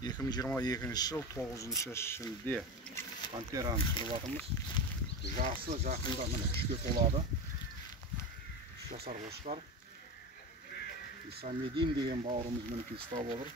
2022 жыл 9 шілде пантераны түсіріп жатырмыз. Жасы жақында міне 3-ке толады. 3 жасар қошқар. Исамедин деген бауырымыз мінекей ұстап отыр.